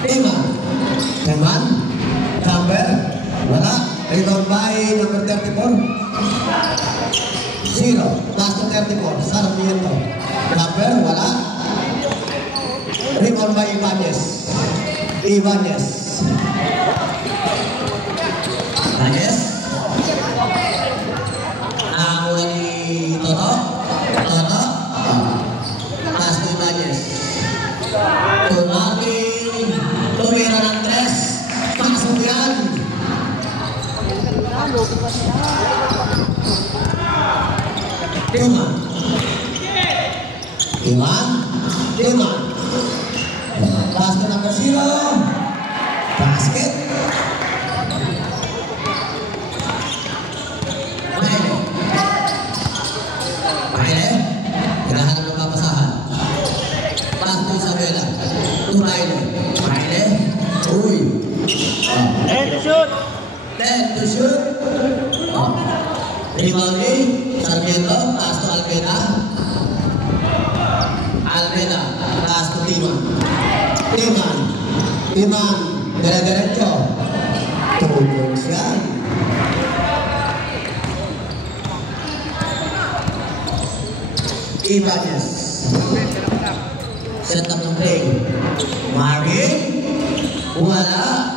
Iman. Iman. Jumper. Wala. Rebound by number 34. 0. Last to 34. Sarmiento. Jumper. Wala. Rebound by Ibanez. Ibanez. Ibanez. Nakakuha ni Toto. Toto. Last to Ibanez. Tumira ng 3. Pasok yan. Iman. Iman. Iman. Basket number 0. Basket. Maile. Maile. Kailangan ng papasahan. Pass to Isabela. To Maile. Maile. Uy. 10 to shoot. 10 to shoot. Rebounding. Sarmiento. Pass to Almeda. Almeda. Pass to Timan. Timan. Timan. Dire-diretso. Tulog siya. Ibanez. Set up ng play. Marvin. Wala.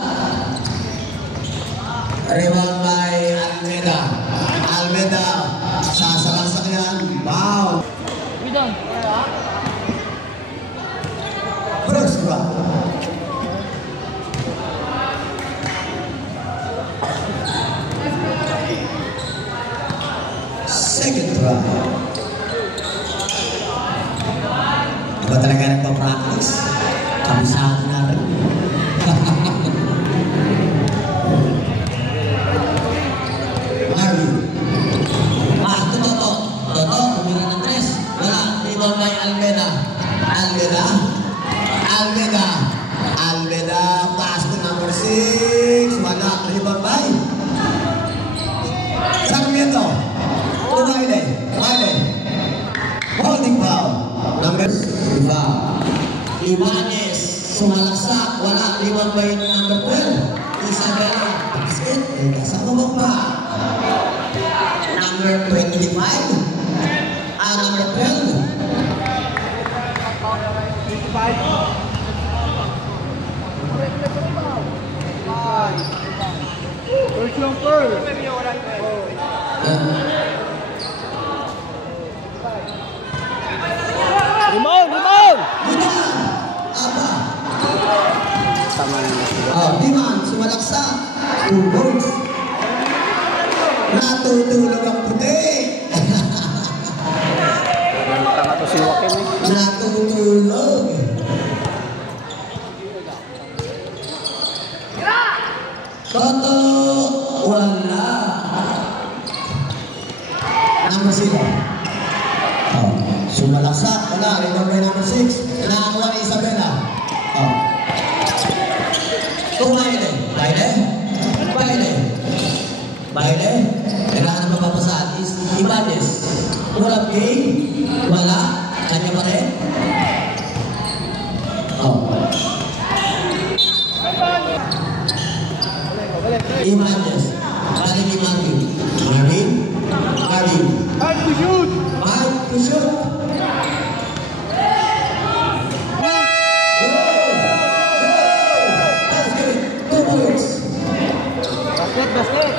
Rebound by Almeda. Almeda. Sasalaksak yan. Wow. First round. Second round. Apa talaga nagpa-practice? Kabisado natin. Marvin. Pasto Toto. Toto, kumira ng 3. Wala. Rebound by Almeda. Almeda. Almeda. Almeda. Pasto number 6. Wala. Rebound by Sarmiento. Maile. Maile. Holding foul. Number 5. Ibanez. Sumalaksak. Wala. Rebound by number 12. Isabela. Basket. Kasama mo pa. Number 25. Number 12. First yung first. Limon! Limon! Apa? Tama na. Timan, sumalaksak. 2 points. Natutulog ang puti. Tama to si Joaquin eh. Natutulog. Toto, wala. Number 0. Sumalaksak, wala. Remember number 6. Nakakuha ni Isabela. Baile. Baile. Baile. Baile. Kailangan na mapapasaan is Ibanez. Walang game. Wala. Kanya pa rin. Ibanez. Bali ni Marvin. Marvin. Marvin. Hard to shoot! Hard to shoot. Basket. 2 points. Basket! Basket!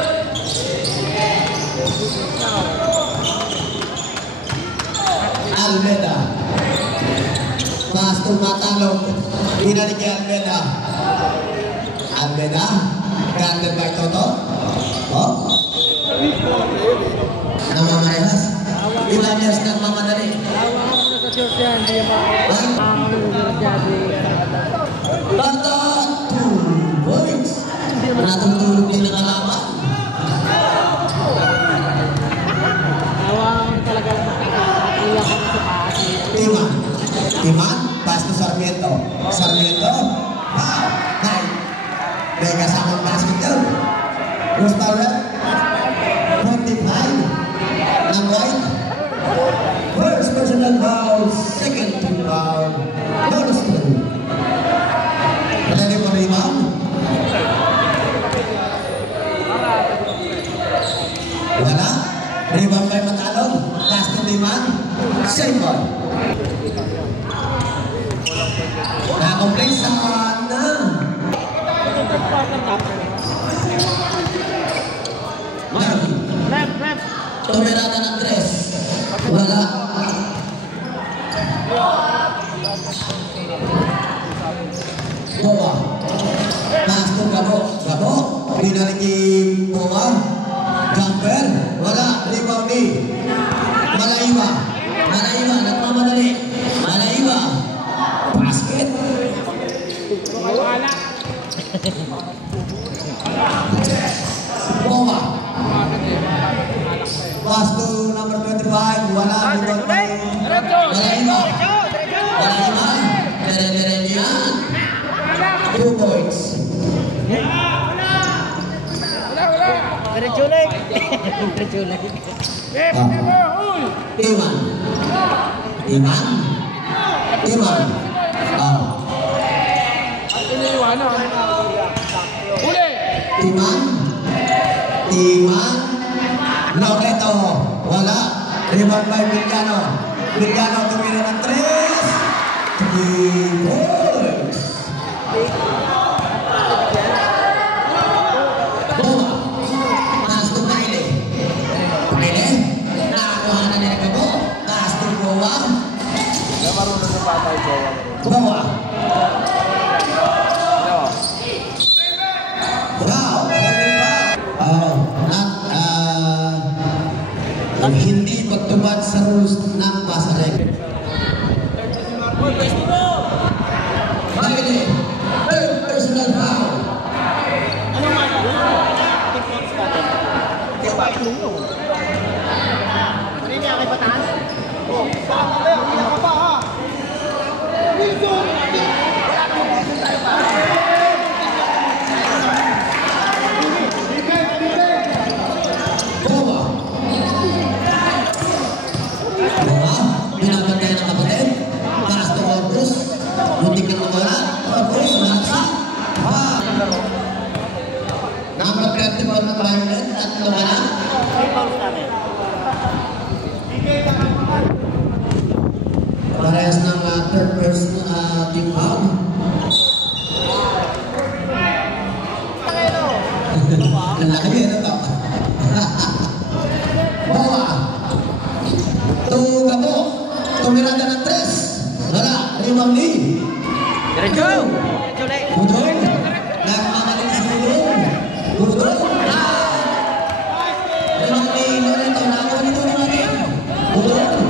Almeda. Pass to Matalog. Binalik kay Almeda. Almeda. Granted by Toto. Namamarehas. Ibanez nagmamadali. Awa mo na sa short yan. Hindi ba? Awa mo na sa Toto. 2 points. Natutulog din ang kalaban. Awa mo talaga iyak ako sa paas. Timan. Timan. Pass to Sarmiento. Sarmiento. Wow. Nice. May kasamang basket yun. Who's foul red? 45. Ng right. First personal foul. Second team foul. Bonus 2. Boa. Pass to Gabo. Gabo. Pinalik ni Boa. Jumper. Wala. Rebound ni Malaiwa. Malaiwa. Nagmamadali. Malaiwa. Basket. Boa. Pass to number 25. Wala. Rebound ni Malaiwa. Malaiwa. Dere-dere niya. 2 points. Diretsulik. Diretsulik. Iman. Iman. Iman. Iman. Iman. Loketo. Wala. Rebound by Vilgano. Vilgano tumira ng 3. 3 points. Boa. Pass to Baile. Baile. Nakakuha na nila Gabo. Pass to Boa. Boa. Wow. Hindi pagtupad sa rules ng Pasarek. Baile. Third personal foul. Boa. Boa. Pinapantay ng kapatid. Pass to Corpus. Muntik na kumara. Corpus. Naksa. Number 31 na Violet. At nawala. Parehas ng third person team foul. Ang laki na ito. Boa. Gabo. Tumirada ng 3. Wala. Rebound ni Diretsulik. Budong. Nagmamalit si Budong. Budong. Rebound ni Loreto. Nakakuha nito ng akin. Budong.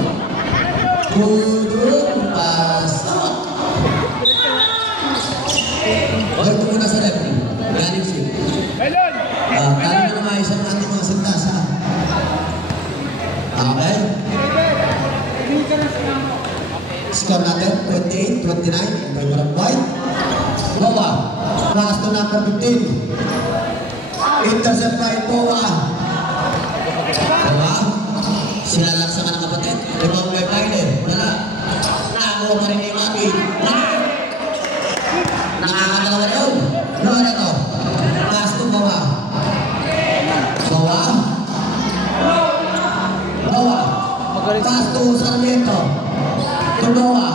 Budong. Pasok. O, ito muna sa left. Galing siya. Galing na naman isang ating mga sintas, ha? Okay? Score natin, 28-29. May walang point. Boa. Pass to number 15. Intercept by Boa. Boa. Sila lang sa kanang kapatid. Rebound by Baile. Wala. Nakakuha pa rin ni Maki. Nakakadalawa yun. Lola to. Pass to Boa. Boa. Boa. Pass to Sarmiento. To Boa.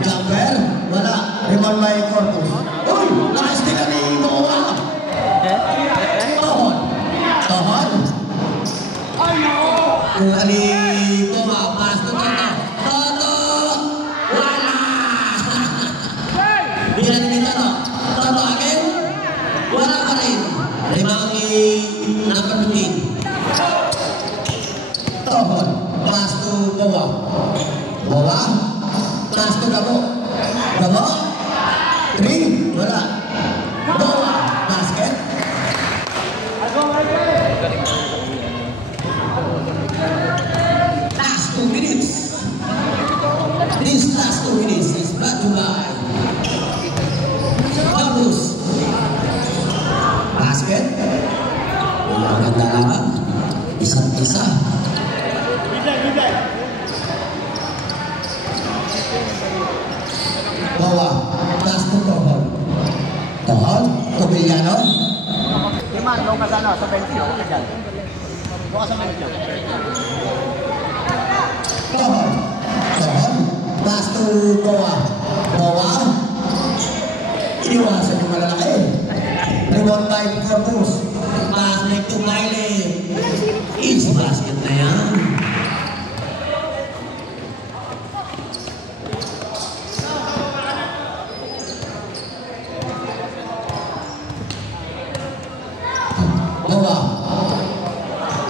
Jumper. Wala. Rebound by Corpus. Uy! Nakastik ka ni Boa. Tohon. Tohon. Kuha ni Boa. Pass to Toto. Toto. Wala. Bigyan ni Toto. Toto again. Wala pa rin. Rebound ni number 15. Tohon. Pass to Boa. Boa. Pass to Gabo. Gabo. 3. Wala. Boa. Basket. Last 2 minutes. This last 2 minutes is brought to by Corpus. Basket. Wala ang dalaman. Isa't isa. Boa. Pass to Tohon. Tohon. To Villano. Iman, doon ka sana sa bench. Doon ka sa bench. Tohon. Tohon. Pass to Boa. Boa. Iwasan yung malalaki. Rebound by Corpus. Pass to Baile. Easy basket na yan.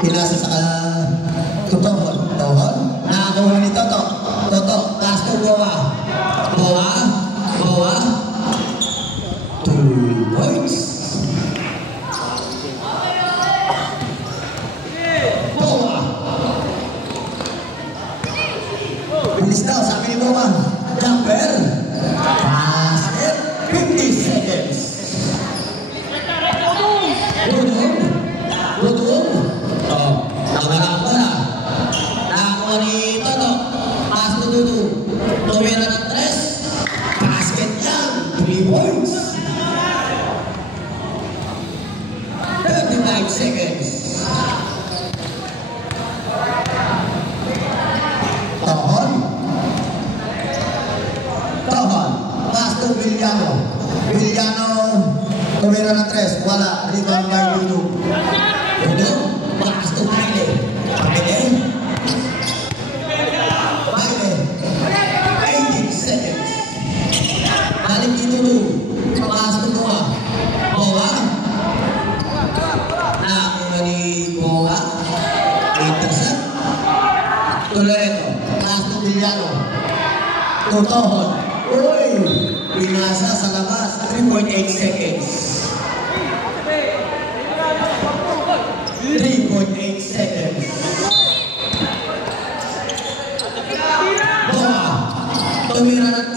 Pinasa sa Totohon. Tohon. Nakakuha ni Toto. Toto. Pass to Boa. Boa. Boa. 2 points. Boa. Bilis daw, sabi ni Boa. Jumper. Basket. 50 seconds. Budong. Budong. Oh, nakarang pa na. Nakakuha ni Toto. Pass to Dudu. Tumira ng 3. Basket yan. 3 points. 35 seconds. Tohon. Tohon. Pass to Villano. Villano. Tumira ng 3. Wala. Rebound by Dudu. Dudu. Pass to Baile. Baile. Baile. 18 seconds. Balik ni Dudu. Pass to Boa. Boa. Nakakuha ni Boa. 8%. Toledo. Pass to Villano. Totohon. Uy! Pinasa sa labas. 3.8 seconds. 3.8 seconds. Boa. Tumira ng